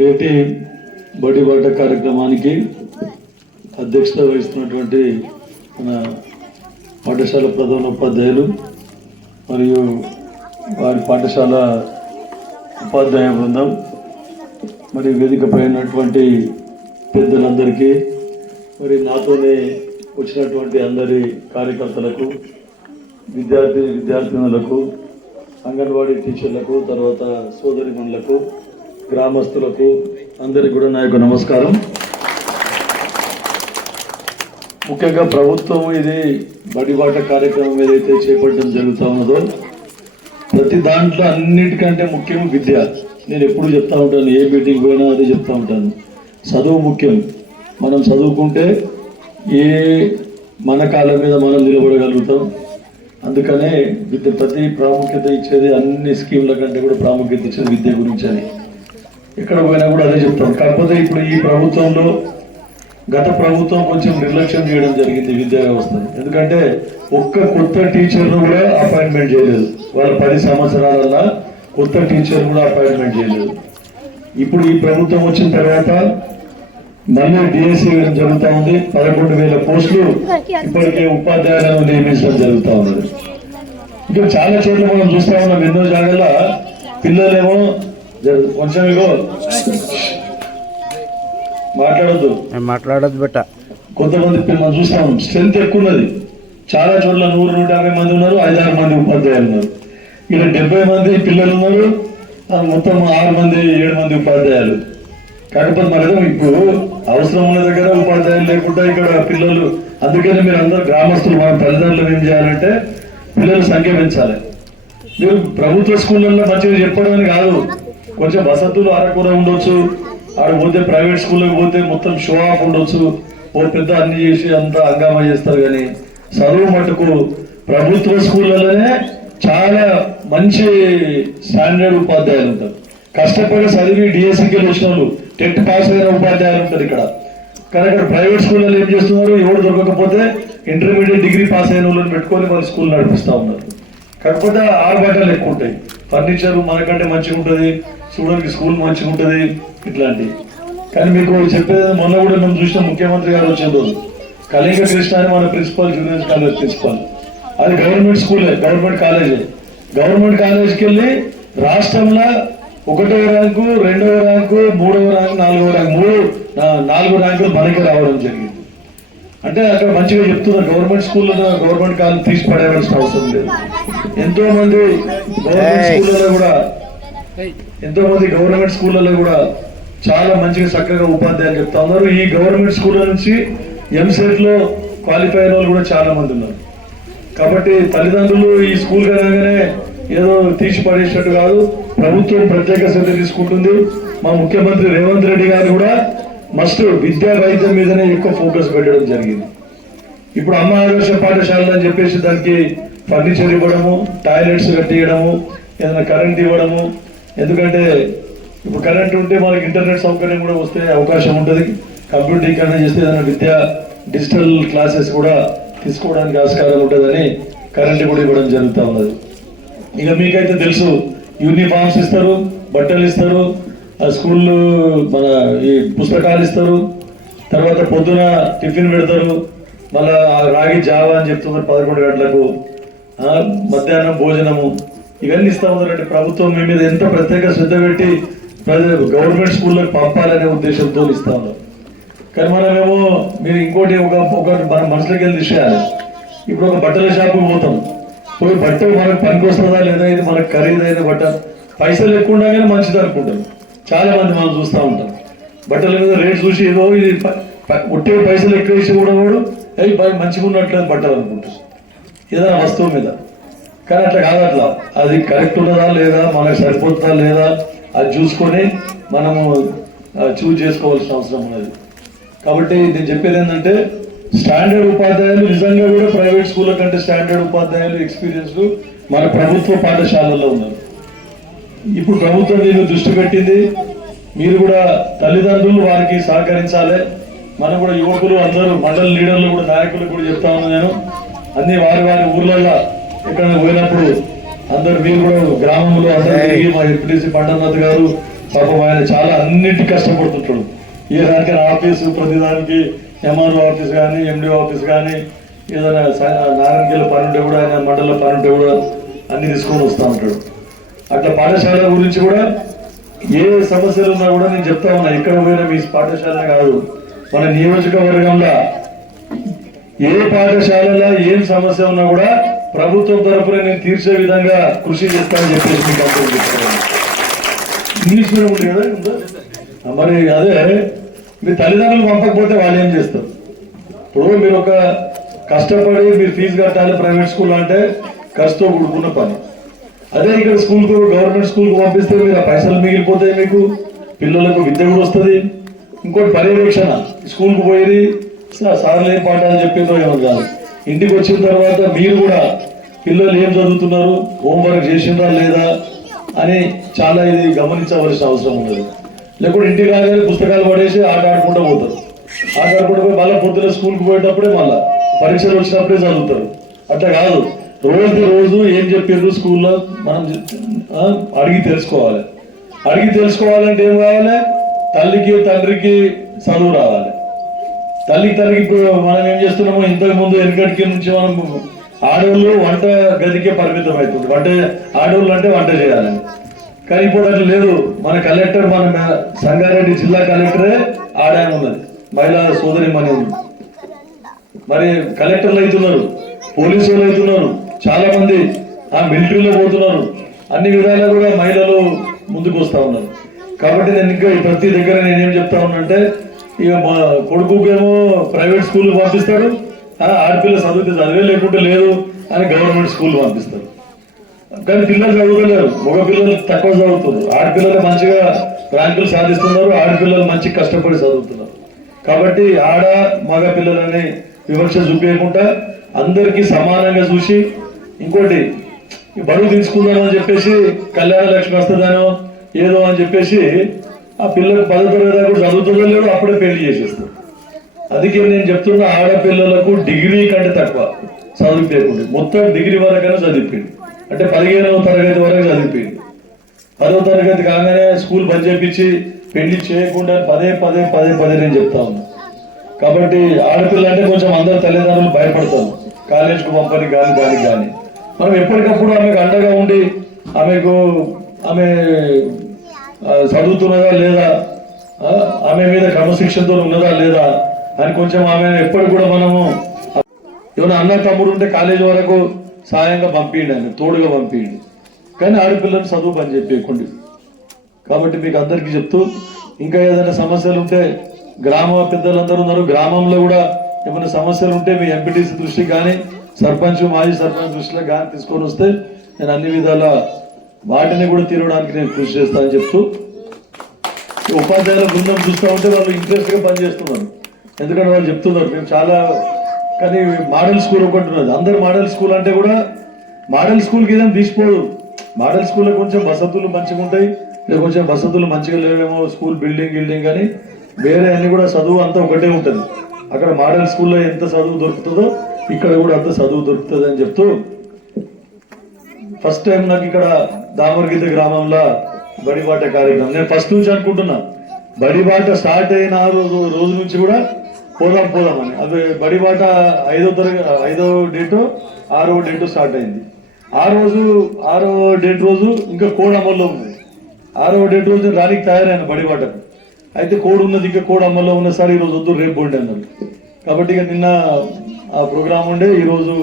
నేటి బడి బాట కార్యక్రమానికి అధ్యక్షత వహిస్తున్నటువంటి మన పాఠశాల ప్రధానోపాధ్యాయులు మరియు వారి పాఠశాల ఉపాధ్యాయ బృందం మరి వేదికపై ఉన్నటువంటి పెద్దలందరికీ మరి నాతోనే వచ్చినటువంటి అందరి కార్యకర్తలకు విద్యార్థినులకు అంగన్వాడీ టీచర్లకు తర్వాత సోదరిమణులకు గ్రామస్తులకు అందరికీ కూడా నా యొక్క నమస్కారం. ముఖ్యంగా ప్రభుత్వం ఇది బడిబాట కార్యక్రమం ఏదైతే చేపట్టడం జరుగుతూ ఉన్నదో ప్రతి దాంట్లో అన్నిటికంటే ముఖ్యం విద్య. నేను ఎప్పుడు చెప్తా ఉంటాను, ఏ మీటింగ్ పోయినా అదే చెప్తా ఉంటాను, చదువు ముఖ్యం. మనం చదువుకుంటే మన కాళ్ళ మీద మనం నిలబడగలుగుతాం. అందుకనే విద్య ప్రతి ప్రాముఖ్యత ఇచ్చేది, అన్ని స్కీమ్ల కంటే కూడా ప్రాముఖ్యత ఇచ్చేది విద్య గురించి అని ఎక్కడ పోయినా కూడా అదే చెప్తాం. కాకపోతే ఇప్పుడు ఈ ప్రభుత్వంలో గత ప్రభుత్వం కొంచెం నిర్లక్ష్యం చేయడం జరిగింది విద్యా వ్యవస్థను. ఎందుకంటే ఒక్క కొత్త టీచర్ను కూడా అపాయింట్మెంట్ చేయలేదు. వాళ్ళ 10 సంవత్సరాలల్లో కొత్త టీచర్ కూడా అపాయింట్మెంట్ చేయలేదు. ఇప్పుడు ఈ ప్రభుత్వం వచ్చిన తర్వాత మళ్ళీ డిఎస్సీ వేయడం జరుగుతూ ఉంది. 11,000 పోస్టులు ఇప్పటికే ఉపాధ్యాయులను నియమించడం జరుగుతూ ఉంది. ఇంకా చాలా చోట్ల మనం చూస్తా ఉన్నాం, ఎన్నో జాగాల పిల్లలేమో కొంచెం ఇగో మాట్లాడద్దు బెట్ట కొంతమంది మనం చూస్తాం, స్ట్రెంత్ ఎక్కువ ఉన్నది. చాలా చోట్ల 100-150 మంది ఉన్నారు, 5-6 మంది ఉపాధ్యాయులు ఉన్నారు. ఇలా 70 మంది పిల్లలు ఉన్నారు, మొత్తం 6 మంది 7 మంది ఉపాధ్యాయులు. కాకపోతే మనకు ఇప్పుడు అవసరం ఉన్న దగ్గర ఉపాధ్యాయులు లేకుండా ఇక్కడ పిల్లలు. అందుకని మీరు అందరూ గ్రామస్తులు, మన తల్లిదండ్రులు ఏం చేయాలంటే పిల్లల సంఖ్య పెంచాలి. మీరు ప్రభుత్వ స్కూళ్ళల్లో మంచిగా చెప్పడం కాదు, కొంచెం వసతులు అరకూర ఉండొచ్చు. ఆడ పోతే ప్రైవేట్ స్కూల్లోకి పోతే మొత్తం షో ఆఫ్ ఉండొచ్చు, ఓ పెద్ద అన్ని చేసి అంతా హంగామా చేస్తారు. కానీ చదువు మటుకు ప్రభుత్వ స్కూళ్ళలోనే చాలా మంచి స్టాండర్డ్ ఉపాధ్యాయులు ఉంటారు. కష్టపడి చదివి డిఎస్సీకి వచ్చిన వాళ్ళు, టెట్ పాస్ అయిన ఉపాధ్యాయులు ఉంటారు ఇక్కడ. కానీ ఇక్కడ ప్రైవేట్ స్కూళ్ళలో ఏం చేస్తున్నారు, ఎవరు దొరకకపోతే ఇంటర్మీడియట్ డిగ్రీ పాస్ అయిన వాళ్ళని పెట్టుకొని వాళ్ళ స్కూల్ నడిపిస్తూ ఉన్నారు. కాకపోతే ఆర్భాటాలు ఎక్కువ ఉంటాయి. ఫర్నిచర్ మనకంటే మంచిగా ఉంటుంది, చూడడానికి స్కూల్ మంచిగా ఉంటుంది, ఇట్లాంటివి. కానీ మీకు చెప్పేది, మొన్న కూడా మేము చూసిన ముఖ్యమంత్రి గారు వచ్చిన రోజు కళింగ కృష్ణ అని మన ప్రిన్సిపల్, జూనియర్ కాలేజ్ ప్రిన్సిపల్, అది గవర్నమెంట్ స్కూలే, గవర్నమెంట్ కాలేజే. గవర్నమెంట్ కాలేజ్కి వెళ్ళి రాష్ట్రంలో 1వ ర్యాంకు, 2వ ర్యాంకు, 3వ ర్యాంకు, 4వ ర్యాంకు, 4 ర్యాంకులు మనకే రావడం జరిగింది. అంటే అక్కడ మంచిగా చెప్తున్నారు. గవర్నమెంట్ స్కూల్లో గవర్నమెంట్ కాలేజ్ తీసి పడేయాల్సిన అవసరం లేదు. ఎంతో మంది గవర్నమెంట్ స్కూళ్ళలో కూడా చాలా మంచిగా చక్కగా ఉపాధ్యాయులు చెప్తా ఉన్నారు. ఈ గవర్నమెంట్ స్కూళ్ళ నుంచి ఎంసెట్ లో క్వాలిఫై అయిన వాళ్ళు కూడా చాలా మంది ఉన్నారు. కాబట్టి తల్లిదండ్రులు ఈ స్కూల్ రాగానే ఏదో తీసి పడేసినట్టు కాదు, ప్రభుత్వం ప్రత్యేక శ్రద్ధ తీసుకుంటుంది. మా ముఖ్యమంత్రి రేవంత్ రెడ్డి గారు కూడా మస్ట్ విద్యా వైద్యం మీదనే ఎక్కువ ఫోకస్ పెట్టడం జరిగింది. ఇప్పుడు అమ్మ ఆదర్శ పాఠశాలలు అని చెప్పేసి దానికి ఫర్నిచర్ ఇవ్వడము, టాయిలెట్స్ కట్టియడము, ఏదైనా కరెంట్ ఇవ్వడము. ఎందుకంటే ఇప్పుడు కరెంట్ ఉంటే మనకి ఇంటర్నెట్ సౌకర్యం కూడా వస్తే అవకాశం ఉంటుంది. కంప్యూటరీకరణ చేస్తే ఏదైనా డిజిటల్ క్లాసెస్ కూడా తీసుకోవడానికి ఆస్కారం ఉంటుందని కరెంట్ కూడా ఇవ్వడం జరుగుతూ ఉన్నది. ఇక మీకైతే తెలుసు, యూనిఫామ్స్ ఇస్తారు, బట్టలు ఇస్తారు, స్కూళ్ళు మన ఈ పుస్తకాలు ఇస్తారు, తర్వాత పొద్దున టిఫిన్ పెడతారు, మళ్ళా రాగి జావా అని చెప్తున్నారు 11 గంటలకు, మధ్యాహ్నం భోజనము, ఇవన్నీ ఇస్తా ఉన్నారంటే ప్రభుత్వం మీ మీద ఎంత ప్రత్యేక శ్రద్ధ పెట్టి గవర్నమెంట్ స్కూల్లోకి పంపాలనే ఉద్దేశంతో ఇస్తా ఉన్నారు. కానీ మనమేమో మీరు ఇంకోటి మన మనసులోకి వెళ్ళి తీసేయాలి. ఇప్పుడు ఒక బట్టల షాపుకి పోతాం, పోయి బట్ట మనకు పనికి వస్తుందా లేదా, ఇది మనకు ఖరీదైన బట్ట, పైసలు ఎక్కువ ఉండగానే మంచిది అనుకుంటాం. చాలా మంది మనం చూస్తూ ఉంటాం, బట్టల మీద రేట్ చూసి ఏదో ఇది ఒట్టే పైసలు ఎక్కువ వేసి కూడా మంచిగా ఉన్నట్లేదు బట్టలు అనుకుంటాం ఏదైనా వస్తువు మీద. కానీ అట్లా కాదు, అట్లా అది కరెక్ట్ ఉన్నదా లేదా, మనకు సరిపోతుందా లేదా, అది చూసుకొని మనము చూజ్ చేసుకోవాల్సిన అవసరం ఉన్నది. కాబట్టి నేను చెప్పేది ఏంటంటే, స్టాండర్డ్ ఉపాధ్యాయులు నిజంగా కూడా ప్రైవేట్ స్కూళ్ళ కంటే స్టాండర్డ్ ఉపాధ్యాయులు ఎక్స్పీరియన్స్ మన ప్రభుత్వ పాఠశాలల్లో ఉన్నారు. ఇప్పుడు ప్రభుత్వం దీన్ని దృష్టి పెట్టింది. మీరు కూడా తల్లిదండ్రులు వారికి సహకరించాలి. మనం కూడా యువకులు అందరూ, మండల లీడర్లు కూడా, నాయకులు కూడా చెప్తా ఉన్నాను నేను, అన్ని వారి ఊర్లలో ఎక్కడ పోయినప్పుడు అందరు మీరు కూడా గ్రామంలో అందరూ తిరిగి మా ఎంపీటీసీ పండనాథ్ గారు పాపం ఆయన చాలా అన్నింటి కష్టపడుతుంటాడు. ఏ దానికైనా ఆఫీసు, ప్రతిదానికి ఎంఆర్ఓ ఆఫీస్ కానీ, ఎండిఓ ఆఫీస్ కానీ, ఏదైనా నారాయణగిరి పని ఉంటే కూడా, ఆయన మండల పని ఉంటే కూడా అన్ని తీసుకొని వస్తూ ఉంటాడు. అట్లా పాఠశాల గురించి కూడా ఏ సమస్యలు ఉన్నా కూడా నేను చెప్తా ఉన్నా. ఎక్కడ పోయినా మీ పాఠశాల కాదు, మన నియోజకవర్గంలో ఏ పాఠశాలలో ఏం సమస్య ఉన్నా కూడా ప్రభుత్వం తరఫున నేను తీర్చే విధంగా కృషి చేస్తానని చెప్పేసి మీకు అందరూ చెప్తాను. ఇంగ్లీష్ మీడియం ఉంది కదా, మరి అదే మీ తల్లిదండ్రులు పంపకపోతే వాళ్ళు ఏం చేస్తారు? ఇప్పుడు మీరు ఒక కష్టపడి మీరు ఫీజు కట్టాలి ప్రైవేట్ స్కూల్ అంటే ఖర్చుతో కూడుకున్న పని. అదే ఇక్కడ స్కూల్కు, గవర్నమెంట్ స్కూల్కు పంపిస్తే మీరు ఆ పైసలు మిగిలిపోతాయి, మీకు పిల్లలకు విద్య కూడా వస్తుంది. ఇంకోటి పర్యవేక్షణ, స్కూల్కు పోయి సార్లు ఏం పాఠాలు చెప్పిందో ఏమో కాదు, ఇంటికి వచ్చిన తర్వాత మీరు కూడా పిల్లలు ఏం చదువుతున్నారు, హోంవర్క్ చేసిందా లేదా అని చాలా ఇది గమనించవలసిన అవసరం ఉన్నది. లేకుంటే ఇంటికి రాగానే పుస్తకాలు పడేసి ఆట ఆడుకుంటూ పోతారు. ఆట ఆడుకుంటూ పోయి మళ్ళీ పొద్దున స్కూల్కి పోయేటప్పుడే మళ్ళీ పరీక్షలు వచ్చినప్పుడే చదువుతారు. అట్లా కాదు, రోజు ఏం చెప్పారు స్కూల్లో మనం అడిగి తెలుసుకోవాలి. అడిగి తెలుసుకోవాలంటే ఏం కావాలి? తల్లికి తండ్రికి చదువు రావాలి. తండ్రికి ఇప్పుడు మనం ఏం చేస్తున్నామో, ఇంతకు ముందు వెనకటికి నుంచి మనం ఆడవాళ్ళు వంట గదికే పరిమితం అవుతుంది. ఆడవాళ్ళు అంటే వంట చేయాలని. కానీ ఇప్పుడు అట్లా లేదు. మన కలెక్టర్, మన సంగారెడ్డి జిల్లా కలెక్టరే ఆడాయం ఉన్నది, మహిళా సోదరి మని ఉంది. మరి కలెక్టర్లు అవుతున్నారు, పోలీసులు అవుతున్నారు, చాలా మంది మిలిటరీలో పోతున్నారు. అన్ని విధాలా కూడా మహిళలు ముందుకు వస్తా ఉన్నారు. కాబట్టి నేను ఇంకా ప్రతి దగ్గర నేనేం చెప్తా ఉన్నానంటే, ఇక మా కొడుకుకేమో ప్రైవేట్ స్కూల్ పంపిస్తాడు, ఆడపిల్ల చదివితే చదివే లేకుంటే లేదు అని గవర్నమెంట్ స్కూల్ పంపిస్తారు. కానీ పిల్లలు చదువుకోలేరు, మగ పిల్లలు తక్కువ చదువుతున్నారు. ఆడపిల్లలు మంచిగా ర్యాంకులు సాధిస్తున్నారు, ఆడపిల్లలు మంచి కష్టపడి చదువుతున్నారు. కాబట్టి ఆడ మగ పిల్లలని వివక్ష చూపించకుండా అందరికీ సమానంగా చూసి, ఇంకోటి బరువు తీసుకుందాం అని చెప్పేసి కళ్యాణ లక్ష్మి వస్తుందనో ఏదో అని చెప్పేసి ఆ పిల్లలకు 10వ తరగతి దాకా కూడా చదువుతుందో లేదో అప్పుడే పెళ్లి చేసేస్తారు. అందుకే నేను చెప్తున్నా, ఆడపిల్లలకు డిగ్రీ కంటే తక్కువ చదివిపోయింది, మొత్తం డిగ్రీ వరకైనా చదివిపోయింది. అంటే 15వ తరగతి వరకు చదివిపోయింది. 10వ తరగతి కాగానే స్కూల్ బంద్ చేపించి పెళ్లి చేయకుండా పదే నేను చెప్తా ఉన్నా. కాబట్టి ఆడపిల్ల అంటే కొంచెం అందరు తల్లిదండ్రులు భయపడతారు, కాలేజ్కు పంపని కానీ దానికి కానీ. మనం ఎప్పటికప్పుడు ఆమెకు అండగా ఉండి ఆమె చదువుతున్నదా లేదా, ఆమె మీద క్రమశిక్షణతో ఉన్నదా లేదా అని కొంచెం ఆమె ఎప్పటికి కూడా మనము ఏమైనా అన్న తమ్ముడు ఉంటే కాలేజీ వరకు సాయంగా పంపించండి, ఆయన తోడుగా పంపించండి. కానీ ఆడపిల్లలు చదువు పని చెప్పేయకండి. కాబట్టి మీకు అందరికీ చెప్తూ, ఇంకా ఏదైనా సమస్యలు ఉంటే గ్రామ పెద్దలందరూ ఉన్నారు, గ్రామంలో కూడా ఏమైనా సమస్యలు ఉంటే మీ ఎంపీటీసీ దృష్టికి కానీ, సర్పంచ్ మాజీ సర్పంచ్ దృష్టిలో కానీ తీసుకొని వస్తే నేను అన్ని విధాల వాటిని కూడా తీరడానికి నేను కృషి చేస్తానని చెప్తూ, ఉపాధ్యాయుల బృందం చూస్తూ ఉంటే వాళ్ళు ఇంట్రెస్ట్గా పనిచేస్తున్నారు. ఎందుకంటే వాళ్ళు చెప్తున్నారు మేము చాలా, కానీ మోడల్ స్కూల్ ఒకటి ఉన్నది. అందరు మోడల్ స్కూల్ అంటే కూడా మోడల్ స్కూల్కి ఏదైనా తీసిపోదు. మోడల్ స్కూల్లో కొంచెం వసతులు మంచిగా ఉంటాయి, లేదా కొంచెం వసతులు మంచిగా లేవేమో, స్కూల్ బిల్డింగ్ కానీ వేరే అన్ని కూడా చదువు అంతా ఒకటే ఉంటుంది. అక్కడ మోడల్ స్కూల్లో ఎంత చదువు దొరుకుతుందో ఇక్కడ కూడా అంత చదువు దొరుకుతుంది అని చెప్తూ, ఫస్ట్ టైం నాకు ఇక్కడ దామర్గీత గ్రామంలో బడిబాట కార్యక్రమం నేను ఫస్ట్ నుంచి అనుకుంటున్నా. బడిబాట స్టార్ట్ అయిన రోజు నుంచి కూడా పోదామని. అది బడిబాట 5వ డేటు 6వ డేటు స్టార్ట్ అయింది. ఆరో డేట్ రోజు ఇంకా కోడ్ అమల్లో ఉంది. 6వ డేట్ రోజు రానికి తయారైన బడిబాటకు. అయితే కోడ్ ఉన్నది, ఇంకా కోడ్ అమల్లో ఉన్న సార్ ఈరోజు వద్దు రేపు పోండి అన్నారు. కాబట్టి ఇక నిన్న ఆ ప్రోగ్రాం ఉండే ఈరోజు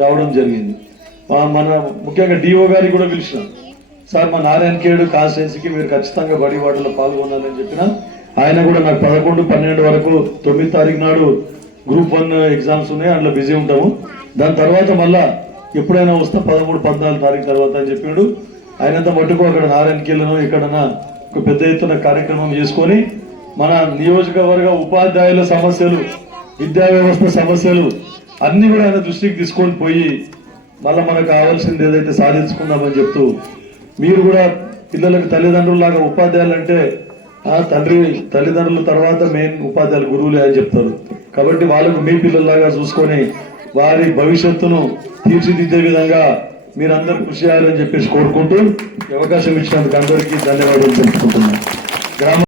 రావడం జరిగింది. మన ముఖ్యంగా డిఓ గారికి కూడా పిలిచిన, సార్ మా నారాయణఖేడ్ కాన్స్టిట్యున్సీకి మీరు ఖచ్చితంగా బడిబాటలో పాల్గొనాలని చెప్పిన. ఆయన కూడా నాకు 11, 12 వరకు 9వ తారీఖు నాడు గ్రూప్ 1 ఎగ్జామ్స్ ఉన్నాయి, అందులో బిజీ ఉంటాము. దాని తర్వాత మళ్ళా ఎప్పుడైనా వస్తా 13, 14 తారీఖు తర్వాత అని చెప్పాడు. ఆయనంత మట్టుకు అక్కడ నారాయణఖేడ్లో ఎక్కడన్నా ఒక పెద్ద ఎత్తున కార్యక్రమం చేసుకొని మన నియోజకవర్గ ఉపాధ్యాయుల సమస్యలు, విద్యా వ్యవస్థ సమస్యలు అన్ని కూడా ఆయన దృష్టికి తీసుకొని పోయి మళ్ళీ మనకు కావాల్సింది ఏదైతే సాధించుకుందామని చెప్తూ, మీరు కూడా పిల్లలకు తల్లిదండ్రులాగా ఉపాధ్యాయులు అంటే తల్లిదండ్రుల తర్వాత మెయిన్ ఉపాధ్యాయులు గురువులే అని చెప్తారు. కాబట్టి వాళ్ళకు మీ పిల్లల్లాగా చూసుకొని వారి భవిష్యత్తును తీర్చిదిద్దే విధంగా మీరందరూ కృషి చేయాలని చెప్పేసి కోరుకుంటూ ఈ అవకాశం ఇచ్చినందుకు అందరికీ ధన్యవాదాలు తెలుపుకుంటున్నాను. గ్రామ